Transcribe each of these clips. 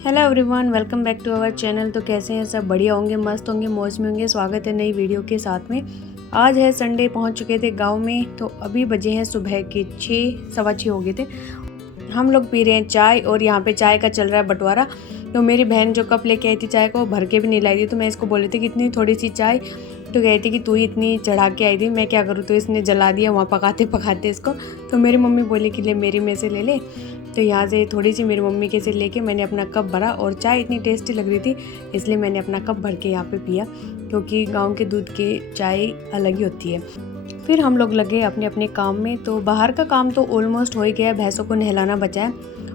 Hello everyone, welcome back to our channel. तो कैसे हैं सब? बढ़िया होंगे, मस्त होंगे, मौज में होंगे। स्वागत है नई वीडियो के साथ में। आज है संडे, पहुंच चुके थे गांव में। तो अभी बजे हैं सुबह के 6, सवा 6 हो गए थे। हम लोग पी रहे हैं चाय और यहाँ पे चाय का चल रहा है बंटवारा। तो मेरी बहन जो कप लेके आई थी चाय को, भर के भी नहीं लाई थी। तो मैं इसको बोली थी कि इतनी थोड़ी सी चाय, तो कही थी कि तू ही इतनी चढ़ा के आई थी, मैं क्या करूँ। तो इसने जला दिया वहाँ पकाते पकाते इसको। तो मेरी मम्मी बोली कि ले मेरी में से ले ले। तो यहाँ से थोड़ी सी मेरी मम्मी के से लेके मैंने अपना कप भरा और चाय इतनी टेस्टी लग रही थी, इसलिए मैंने अपना कप भर के यहाँ पे पिया, क्योंकि गांव के दूध के चाय अलग ही होती है। फिर हम लोग लगे अपने अपने काम में। तो बाहर का काम तो ऑलमोस्ट हो ही गया, भैंसों को नहलाना बचा है।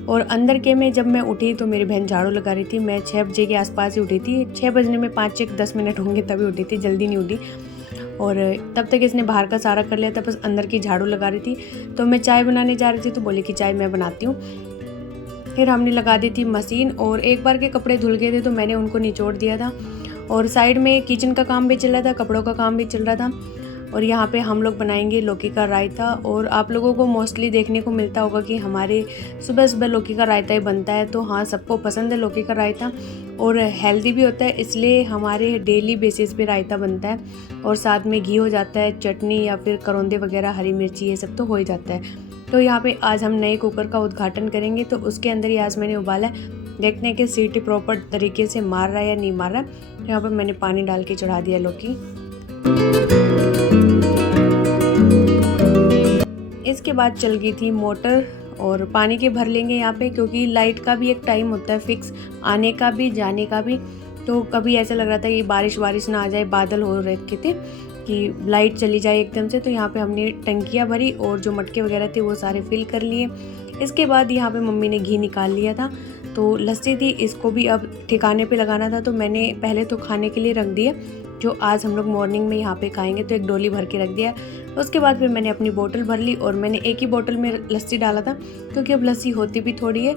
और अंदर के में जब मैं उठी तो मेरी बहन झाड़ू लगा रही थी। मैं 6 बजे के आसपास ही उठी थी, 6 बजने में 5-10 मिनट होंगे तभी उठी थी, जल्दी नहीं उठी। और तब तक इसने बाहर का सारा कर लिया था, बस अंदर की झाड़ू लगा रही थी। तो मैं चाय बनाने जा रही थी, तो बोली कि चाय मैं बनाती हूँ। फिर हमने लगा दी थी मशीन, और एक बार के कपड़े धुल गए थे तो मैंने उनको निचोड़ दिया था। और साइड में किचन का काम भी चल रहा था, कपड़ों का काम भी चल रहा था। और यहाँ पे हम लोग बनाएंगे लौकी का रायता। और आप लोगों को मोस्टली देखने को मिलता होगा कि हमारे सुबह सुबह लौकी का रायता ही बनता है। तो हाँ, सबको पसंद है लौकी का रायता, और हेल्दी भी होता है, इसलिए हमारे डेली बेसिस पे रायता बनता है। और साथ में घी हो जाता है, चटनी या फिर करौंदे वगैरह, हरी मिर्ची, ये सब तो हो ही जाता है। तो यहाँ पे आज हम नए कुकर का उद्घाटन करेंगे। तो उसके अंदर ही आज मैंने उबाला है, देखने के सीटी प्रॉपर तरीके से मार रहा है या नहीं मार रहा है। तो यहाँ पे मैंने पानी डाल के चढ़ा दिया लौकी। इसके बाद चल गई थी मोटर, और पानी के भर लेंगे यहाँ पे, क्योंकि लाइट का भी एक टाइम होता है फिक्स, आने का भी जाने का भी। तो कभी ऐसा लग रहा था कि बारिश ना आ जाए, बादल हो रखे थे कि लाइट चली जाए एकदम से। तो यहाँ पे हमने टंकियाँ भरी और जो मटके वगैरह थे वो सारे फिल कर लिए। इसके बाद यहाँ पे मम्मी ने घी निकाल लिया था। तो लस्सी थी, इसको भी अब ठिकाने पे लगाना था। तो मैंने पहले तो खाने के लिए रख दिया, जो आज हम लोग मॉर्निंग में यहाँ पे खाएंगे। तो एक डोली भर के रख दिया। उसके बाद फिर मैंने अपनी बोतल भर ली, और मैंने एक ही बोतल में लस्सी डाला था, क्योंकि अब लस्सी होती भी थोड़ी है।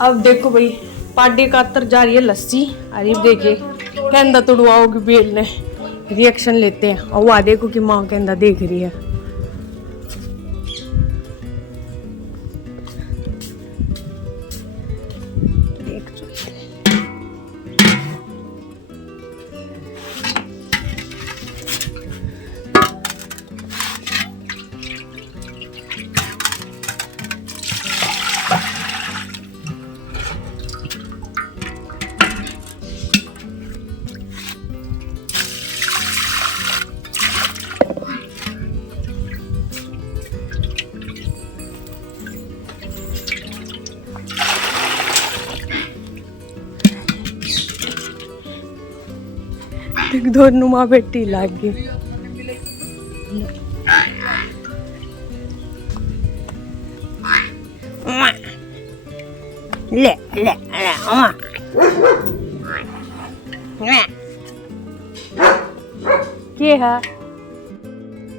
अब देखो भाई, पार्टी का अतर जा रही है लस्सी। अरे देखिए, कहंदा तुड़वाओगी बेल ने, रिएक्शन लेते हैं। और वो देखो कि माँ कहंदा देख रही है। दोनों माँ बेटी लाग गई। ले ले ले ये है।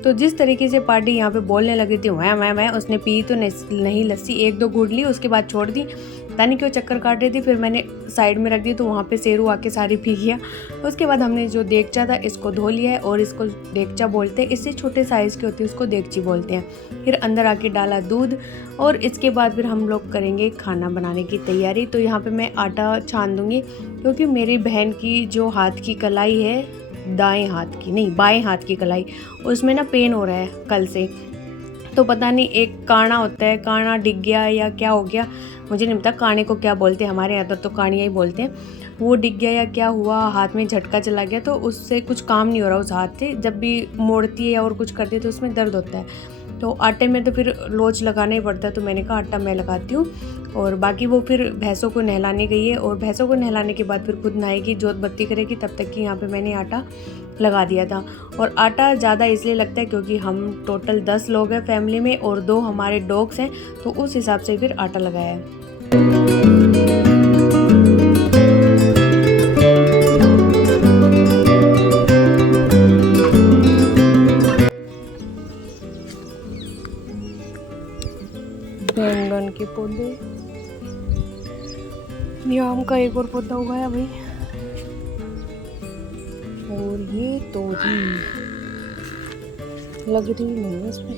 तो जिस तरीके से पार्टी यहाँ पे बोलने लगी थी मैं उसने पी तो नहीं लस्सी, 1-2 घूंट ली, उसके बाद छोड़ दी। पता नहीं क्यों चक्कर काट रही थी। फिर मैंने साइड में रख दी, तो वहाँ पे शेरू आके सारी पी गया। उसके बाद हमने जो देगचा था इसको धो लिया है, और इसको देगचा बोलते हैं। इससे छोटे साइज़ की होती है, उसको देगची बोलते हैं। फिर अंदर आके डाला दूध, और इसके बाद फिर हम लोग करेंगे खाना बनाने की तैयारी। तो यहाँ पर मैं आटा छान दूँगी, क्योंकि मेरी बहन की जो हाथ की कलाई है, दाएं हाथ की नहीं, बाएं हाथ की कलाई, उसमें ना पेन हो रहा है कल से। तो पता नहीं, एक काना होता है, काना डिग गया या क्या हो गया, मुझे नहीं पता काने को क्या बोलते हैं। हमारे यहाँ तो कानिया ही बोलते हैं। वो डिग गया या क्या हुआ, हाथ में झटका चला गया, तो उससे कुछ काम नहीं हो रहा उस हाथ से। जब भी मोड़ती है या और कुछ करती है तो उसमें दर्द होता है। तो आटे में तो फिर लोच लगाना ही पड़ता है। तो मैंने कहा आटा मैं लगाती हूँ। और बाकी वो फिर भैंसों को नहलाने गई है, और भैंसों को नहलाने के बाद फिर खुद नहाएगी, जोत बत्ती करेगी। तब तक कि यहाँ पे मैंने आटा लगा दिया था। और आटा ज़्यादा इसलिए लगता है क्योंकि हम टोटल 10 लोग हैं फैमिली में, और 2 हमारे डॉग्स हैं, तो उस हिसाब से फिर आटा लगाया है। बैंगन के पौधे, ये आम का एक और पौधा उगाया भाई। और ये तोरी लग रही नहीं है इसमें,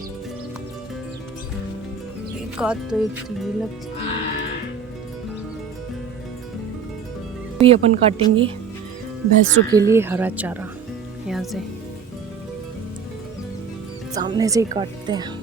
एक आध तो एक थी लगती। अभी अपन काटेंगे भैंसों के लिए हरा चारा। यहाँ से सामने से ही काटते हैं।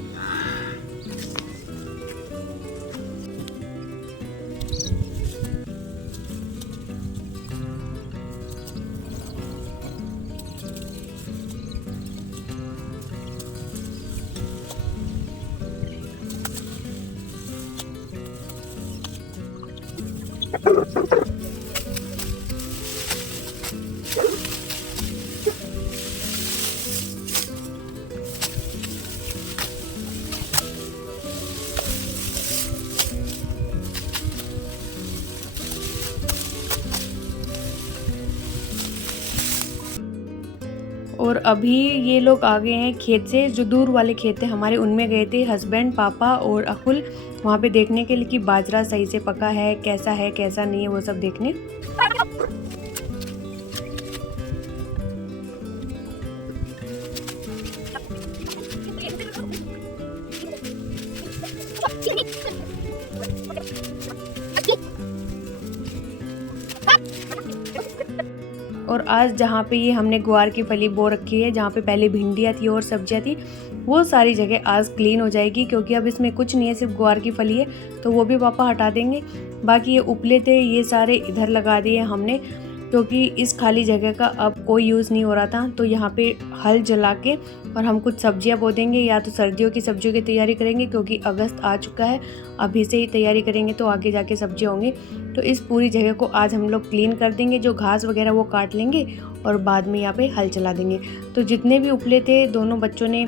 और अभी ये लोग आ गए हैं खेत से, जो दूर वाले खेत थे हमारे, उनमें गए थे हस्बैंड, पापा और अकुल, वहाँ पे देखने के लिए कि बाजरा सही से पका है कैसा नहीं है, वो सब देखने। और आज जहाँ पे ये हमने ग्वार की फली बो रखी है, जहाँ पे पहले भिंडियाँ थी और सब्जियाँ थी, वो सारी जगह आज क्लीन हो जाएगी, क्योंकि अब इसमें कुछ नहीं है, सिर्फ ग्वार की फली है, तो वो भी पापा हटा देंगे। बाकी ये उपले थे ये सारे इधर लगा दिए हमने, क्योंकि इस खाली जगह का अब कोई यूज़ नहीं हो रहा था। तो यहाँ पे हल जला के और हम कुछ सब्जियाँ बो देंगे, या तो सर्दियों की सब्जियों की तैयारी करेंगे, क्योंकि अगस्त आ चुका है, अभी से ही तैयारी करेंगे तो आगे जाके सब्जियाँ होंगी। तो इस पूरी जगह को आज हम लोग क्लीन कर देंगे, जो घास वगैरह वो काट लेंगे और बाद में यहाँ पे हल चला देंगे। तो जितने भी उपले थे दोनों बच्चों ने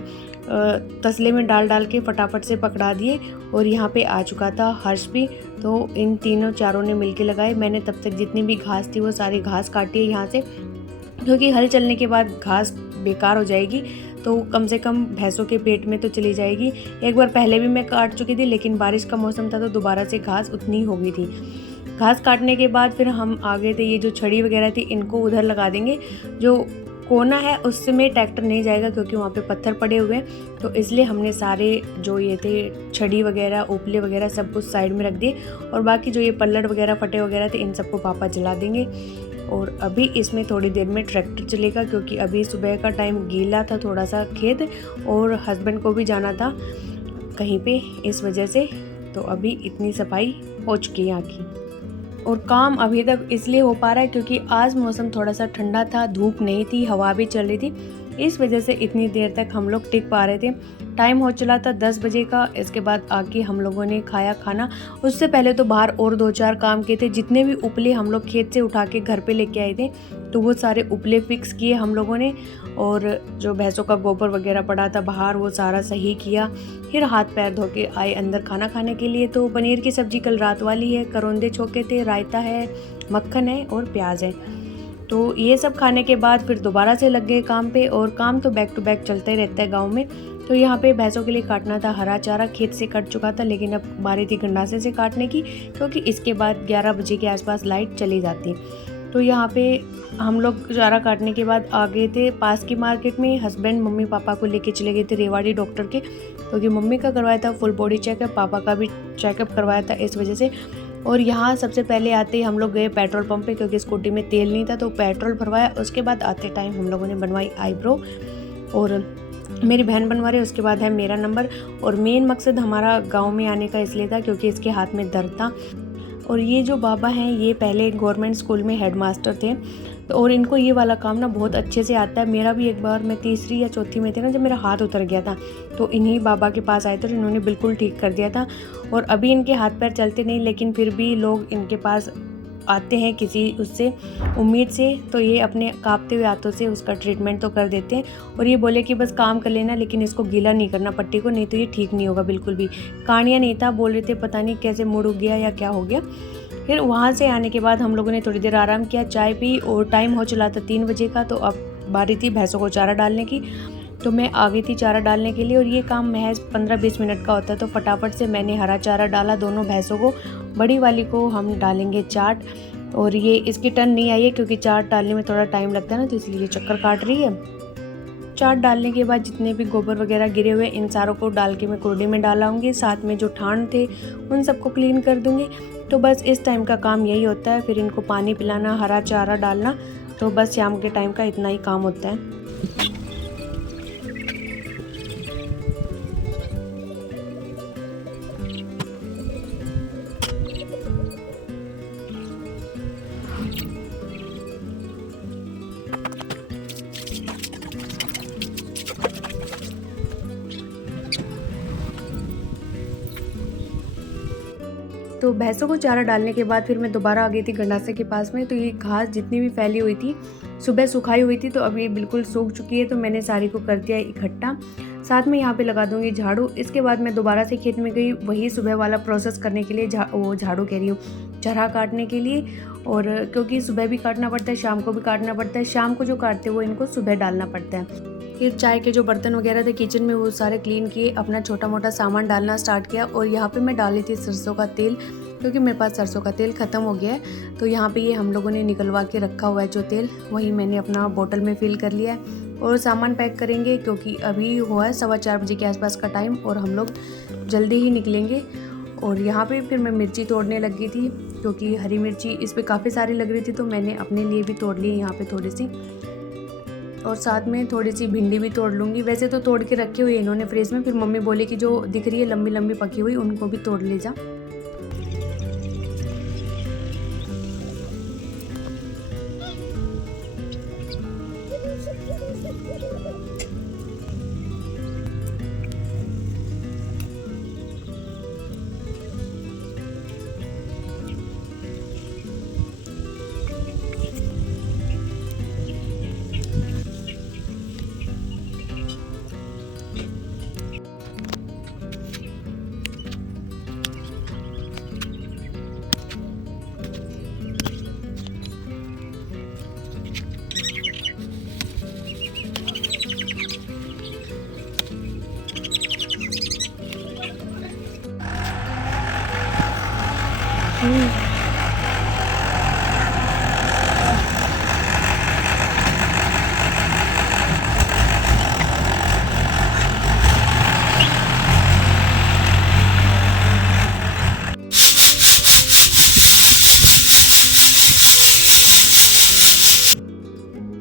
तसले में डाल के फटाफट से पकड़ा दिए, और यहाँ पे आ चुका था हर्ष भी, तो इन तीनों चारों ने मिलके लगाए। मैंने तब तक जितनी भी घास थी वो सारी घास काटी है यहाँ से, क्योंकि हल चलने के बाद घास बेकार हो जाएगी, तो कम से कम भैंसों के पेट में तो चली जाएगी। एक बार पहले भी मैं काट चुकी थी, लेकिन बारिश का मौसम था तो दोबारा से घास उतनी हो गई थी। घास काटने के बाद फिर हम आ गए थे, ये जो छड़ी वगैरह थी इनको उधर लगा देंगे। जो कोना है उसमें ट्रैक्टर नहीं जाएगा, क्योंकि वहाँ पे पत्थर पड़े हुए हैं, तो इसलिए हमने सारे जो ये थे छड़ी वगैरह उपले वगैरह सब कुछ साइड में रख दिए, और बाकी जो ये पल्लड़ वगैरह फटे वगैरह थे इन सबको पापा जला देंगे। और अभी इसमें थोड़ी देर में ट्रैक्टर चलेगा, क्योंकि अभी सुबह का टाइम गीला था थोड़ा सा खेत, और हस्बैंड को भी जाना था कहीं पे, इस वजह से तो अभी इतनी सफाई हो चुकी है यहाँ की। और काम अभी तक इसलिए हो पा रहा है क्योंकि आज मौसम थोड़ा सा ठंडा था, धूप नहीं थी, हवा भी चल रही थी, इस वजह से इतनी देर तक हम लोग टिक पा रहे थे। टाइम हो चला था 10 बजे का। इसके बाद आके हम लोगों ने खाया खाना। उससे पहले तो बाहर और 2-4 काम किए थे। जितने भी उपले हम लोग खेत से उठा के घर पे लेके आए थे, तो वो सारे उपले फिक्स किए हम लोगों ने, और जो भैंसों का गोबर वगैरह पड़ा था बाहर वो सारा सही किया। फिर हाथ पैर धो के आए अंदर खाना खाने के लिए। तो पनीर की सब्ज़ी कल रात वाली है, करौंदे छोके थे, रायता है, मक्खन है और प्याज है। तो ये सब खाने के बाद फिर दोबारा से लग गए काम पे, और काम तो बैक टू बैक चलता ही रहता है गाँव में। तो यहाँ पे भैंसों के लिए काटना था हरा चारा, खेत से कट चुका था, लेकिन अब बारी थी गंडासे से काटने की, क्योंकि इसके बाद 11 बजे के आसपास लाइट चली जाती। तो यहाँ पे हम लोग चारा काटने के बाद आ गए थे पास की मार्केट में। हस्बैंड मम्मी पापा को लेके चले गए थे रेवाड़ी डॉक्टर के, क्योंकि मम्मी का करवाया था फुल बॉडी चेकअप, पापा का भी चेकअप करवाया था, इस वजह से। और यहाँ सबसे पहले आते ही हम लोग गए पेट्रोल पंप पे, क्योंकि स्कूटी में तेल नहीं था, तो पेट्रोल भरवाया। उसके बाद आते टाइम हम लोगों ने बनवाई आईब्रो, और मेरी बहन बनवा रही, उसके बाद है मेरा नंबर। और मेन मकसद हमारा गांव में आने का इसलिए था क्योंकि इसके हाथ में दर्द था। और ये जो बाबा हैं ये पहले गवर्नमेंट स्कूल में हेडमास्टर थे, तो और इनको ये वाला काम ना बहुत अच्छे से आता है। मेरा भी एक बार मैं तीसरी या चौथी में थी ना, जब मेरा हाथ उतर गया था, तो इन्हीं बाबा के पास आए थे, इन्होंने बिल्कुल ठीक कर दिया था। और अभी इनके हाथ पैर चलते नहीं, लेकिन फिर भी लोग इनके पास आते हैं किसी उससे उम्मीद से, तो ये अपने कांपते हुए हाथों से उसका ट्रीटमेंट तो कर देते हैं। और ये बोले कि बस काम कर लेना, लेकिन इसको गीला नहीं करना पट्टी को, नहीं तो ये ठीक नहीं होगा बिल्कुल भी। कानिया नहीं था, बोल रहे थे पता नहीं कैसे मुड़ गया या क्या हो गया। फिर वहाँ से आने के बाद हम लोगों ने थोड़ी देर आराम किया, चाय पी, और टाइम हो चला था 3 बजे का। तो अब बारी थी भैंसों को चारा डालने की, तो मैं आ गई थी चारा डालने के लिए। और ये काम महज 15-20 मिनट का होता है, तो फटाफट से मैंने हरा चारा डाला दोनों भैंसों को। बड़ी वाली को हम डालेंगे चाट, और ये इसकी टर्न नहीं आई है क्योंकि चाट डालने में थोड़ा टाइम लगता है ना, तो इसलिए चक्कर काट रही है। चाट डालने के बाद जितने भी गोबर वगैरह गिरे हुए इन सारों को डाल के मैं कुर्डी में डालाऊंगी, साथ में जो ठान थे उन सबको क्लीन कर दूंगी। तो बस इस टाइम का काम यही होता है। फिर इनको पानी पिलाना, हरा चारा डालना, तो बस शाम के टाइम का इतना ही काम होता है। तो भैंसों को चारा डालने के बाद फिर मैं दोबारा आ गई थी गंडासे के पास में। तो ये घास जितनी भी फैली हुई थी, सुबह सुखाई हुई थी, तो अभी बिल्कुल सूख चुकी है। तो मैंने सारी को कर दिया इकट्ठा। साथ में यहाँ पे लगा दूंगी झाड़ू। इसके बाद मैं दोबारा से खेत में गई, वही सुबह वाला प्रोसेस करने के लिए, वो झाड़ू कह रही हूँ, चरा काटने के लिए। और क्योंकि सुबह भी काटना पड़ता है, शाम को भी काटना पड़ता है। शाम को जो काटते हैं वो इनको सुबह डालना पड़ता है। फिर चाय के जो बर्तन वगैरह थे किचन में, वो सारे क्लीन किए, अपना छोटा मोटा सामान डालना स्टार्ट किया। और यहाँ पे मैं डाली थी सरसों का तेल, क्योंकि मेरे पास सरसों का तेल ख़त्म हो गया है। तो यहाँ पे ये हम लोगों ने निकलवा के रखा हुआ है जो तेल, वही मैंने अपना बोतल में फिल कर लिया है। और सामान पैक करेंगे, क्योंकि अभी हुआ है 4:15 बजे के आसपास का टाइम, और हम लोग जल्दी ही निकलेंगे। और यहाँ पे फिर मैं मिर्ची तोड़ने लगी थी, क्योंकि हरी मिर्ची इस पर काफ़ी सारी लग रही थी, तो मैंने अपने लिए भी तोड़ ली यहाँ पे थोड़ी सी। और साथ में थोड़ी सी भिंडी भी तोड़ लूँगी। वैसे तो तोड़ के रखे हुए इन्होंने फ्रिज में, फिर मम्मी बोली कि जो दिख रही है लंबी लंबी पकी हुई, उनको भी तोड़ ले जा।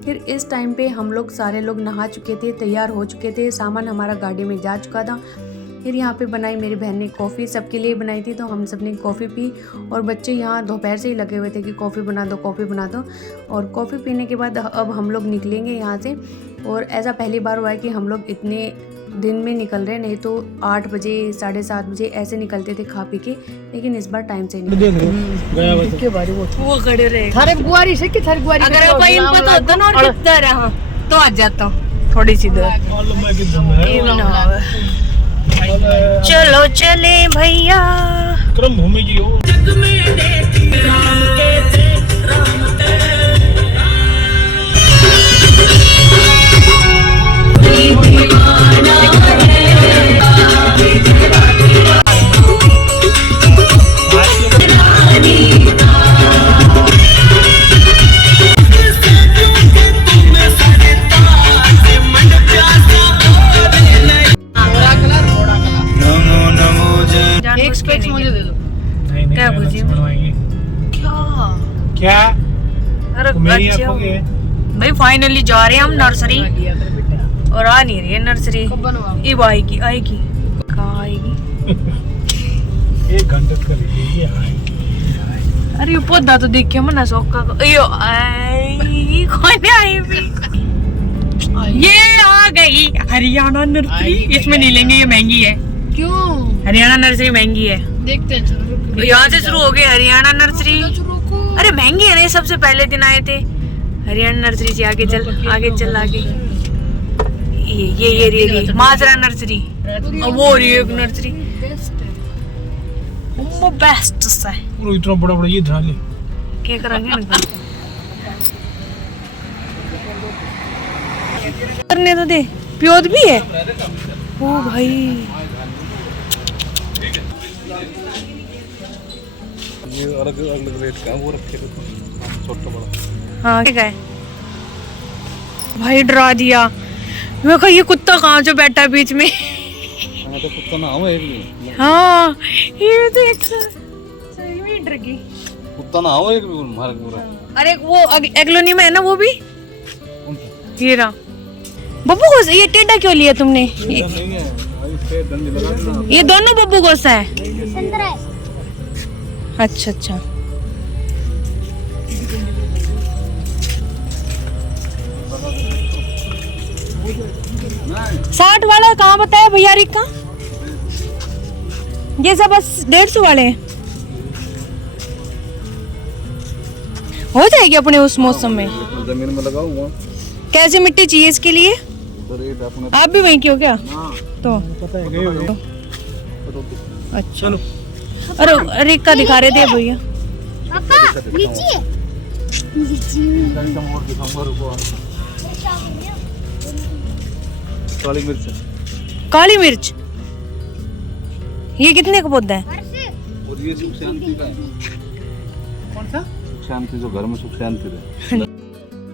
फिर इस टाइम पे हम लोग सारे लोग नहा चुके थे, तैयार हो चुके थे, सामान हमारा गाड़ी में जा चुका था। फिर यहाँ पे बनाई मेरी बहन ने कॉफ़ी, सबके लिए बनाई थी, तो हम सब ने कॉफ़ी पी। और बच्चे यहाँ दोपहर से ही लगे हुए थे कि कॉफ़ी बना दो, कॉफ़ी बना दो। और कॉफ़ी पीने के बाद अब हम लोग निकलेंगे यहाँ से। और ऐसा पहली बार हुआ है कि हम लोग इतने दिन में निकल रहे हैं, नहीं तो 8 बजे 7:30 बजे ऐसे निकलते थे खा पी के, लेकिन इस बार टाइम से निकले। वो खड़े रहे थारे गुआरी से कि थारे गुआरी अगर वो इन पे तो होता ना और कितना रहा तो आ जाता हूं थोड़ी सी दूर। चलो चले भैया क्रम भूमि जी हो जग में राम के थे राम क्या? अरे भाई फाइनली जा रहे हैं हम नर्सरी, और आ नहीं रही है नर्सरी। अब आएगी आएगी कहाँ आएगी? एक घंटे करेगी। अरे ये पौधा तो देख के मना सोका यो आई कौन आई भी? ये आ गई हरियाणा नर्सरी। इसमें नहीं लेंगे, ये महंगी है। क्यों? हरियाणा नर्सरी महंगी है। देखते हैं यहाँ से शुरू हो गई हरियाणा नर्सरी। अरे महंगी है ना, सबसे पहले दिन आए थे हरियाणा नर्सरी से। आगे चल आगे चल आगे। ये माजरा नर्सरी, और वो रही एक नर्सरी वो बेस्ट सा है। पूरा इतना बड़ा बड़ा ये ध्यान ले क्या करेंगे ना करने तो दे। प्योद भी है ओ भाई। ये अलग अलग रेट का वो रखे छोटा बड़ा। हाँ क्या है भाई, डरा दिया। मैं कहा ये कुत्ता कहाँ से बैठा है बीच में। हाँ तो कुत्ता ना हो एक भी। हाँ ये देख सही में इधर की। कुत्ता ना हो एक भी मार पूरा। अरे वो एग्लोनी में है ना वो भी। कौन सा? ये रहा बब्बू गोसा। ये टेढ़ा क्यों लिया तुमने? नहीं है भाई, पे डंडी लगा देना। ये दोनों बब्बू गोसा है। संतरा है। अच्छा अच्छा। नहीं 60 वाला कहाँ बताया भैया रिक का? ये सब बस 150 वाले हैं। हो जाएगी अपने उस मौसम में। तो जमीन में लगाऊंगा कैसे मिट्टी चाहिए इसके लिए? तो रेट अपने आप भी वहीं की हो क्या? हां तो पता है गए हो। अच्छा चलो। अरे रिक का दिखा रहे थे भैया। पापा लीची है। लीची कम और दिखाऊंगा, रुको। काली मिर्च काली मिर्च ये कितने का पौधा है? और ये सुख शांति का है। कौन सा? सुख शांति, जो घर में सुख शांति रहे।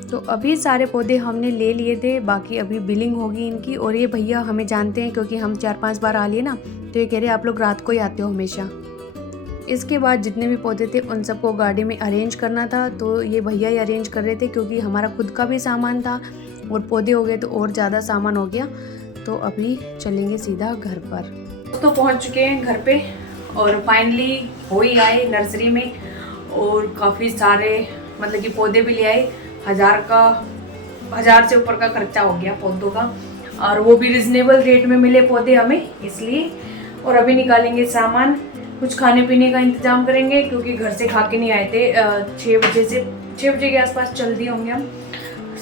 तो अभी सारे पौधे हमने ले लिए थे, बाकी अभी बिलिंग होगी इनकी। और ये भैया हमें जानते हैं क्योंकि हम 4-5 बार आ लिए ना, तो ये कह रहे आप लोग रात को ही आते हो हमेशा। इसके बाद जितने भी पौधे थे उन सबको गाड़ी में अरेंज करना था, तो ये भैया ही अरेंज कर रहे थे क्योंकि हमारा खुद का भी सामान था और पौधे हो गए तो और ज़्यादा सामान हो गया। तो अभी चलेंगे सीधा घर पर। तो पहुंच चुके हैं घर पे और फाइनली हो ही आए नर्सरी में। और काफ़ी सारे मतलब कि पौधे भी ले आए। 1000 से ऊपर का खर्चा हो गया पौधों का, और वो भी रिजनेबल रेट में मिले पौधे हमें, इसलिए। और अभी निकालेंगे सामान, कुछ खाने पीने का इंतजाम करेंगे क्योंकि घर से खा के नहीं आए थे। 6 बजे के आसपास चल दिए होंगे हम।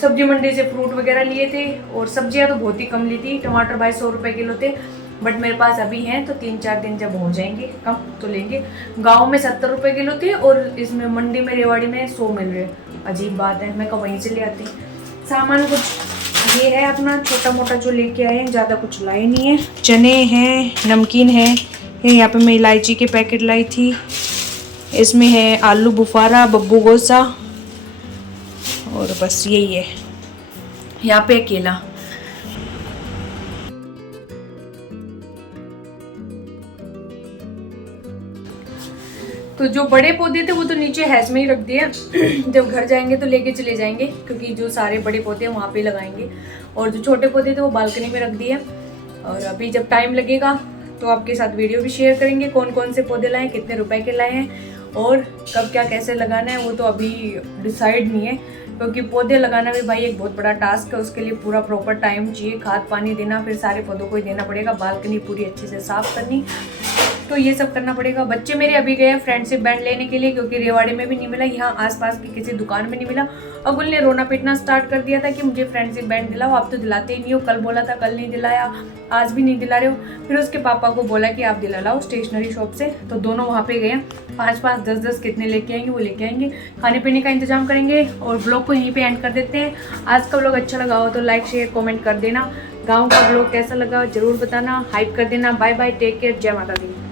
सब्जी मंडी से फ्रूट वगैरह लिए थे और सब्जियां तो बहुत ही कम ली थी। टमाटर भाई 100 रुपये किलो थे, बट मेरे पास अभी हैं तो 3-4 दिन जब हो जाएंगे कम तो लेंगे। गांव में 70 रुपये किलो थे और इसमें मंडी में रेवाड़ी में 100 मिल रहे। अजीब बात है, मैं कब वहीं से ले आती। सामान कुछ ये है अपना छोटा मोटा जो लेके आए हैं, ज़्यादा कुछ लाए नहीं है। चने हैं, नमकीन है, यहाँ पे मैं इलायची के पैकेट लाई थी। इसमें है आलू बुखारा, बब्बू गोसा, और बस यही है। यहाँ पे केला। तो जो बड़े पौधे थे वो तो नीचे हैज में ही रख दिए। जब घर जाएंगे तो लेके चले जाएंगे क्योंकि जो सारे बड़े पौधे हैं वहाँ पे लगाएंगे, और जो छोटे पौधे थे वो बालकनी में रख दिए। और अभी जब टाइम लगेगा तो आपके साथ वीडियो भी शेयर करेंगे कौन कौन से पौधे लाए, कितने रुपए के लाए हैं और कब क्या कैसे लगाना है। वो तो अभी डिसाइड नहीं है क्योंकि पौधे लगाना भी भाई एक बहुत बड़ा टास्क है। उसके लिए पूरा प्रॉपर टाइम चाहिए, खाद पानी देना, फिर सारे पौधों को ही देना पड़ेगा, बालकनी पूरी अच्छे से साफ करनी, तो ये सब करना पड़ेगा। बच्चे मेरे अभी गए हैं फ्रेंडशिप बैंड लेने के लिए क्योंकि रेवाड़ी में भी नहीं मिला, यहाँ आसपास की किसी दुकान में नहीं मिला। अगुल ने रोना पीटना स्टार्ट कर दिया था कि मुझे फ्रेंडशिप बैंड दिलाओ, आप तो दिलाते ही नहीं हो, कल बोला था कल नहीं दिलाया, आज भी नहीं दिला रहे हो। फिर उसके पापा को बोला कि आप दिला लाओ स्टेशनरी शॉप से, तो दोनों वहाँ पे गए। 5-5, 10-10 कितने लेके आएंगे वो लेके आएंगे। खाने पीने का इंतजाम करेंगे और ब्लॉग को यहीं पे एंड कर देते हैं। आज का ब्लॉग अच्छा लगा हो तो लाइक शेयर कमेंट कर देना। गाँव का ब्लॉग कैसा लगा जरूर बताना, हाइप कर देना। बाय बाय, टेक केयर, जय माता दी।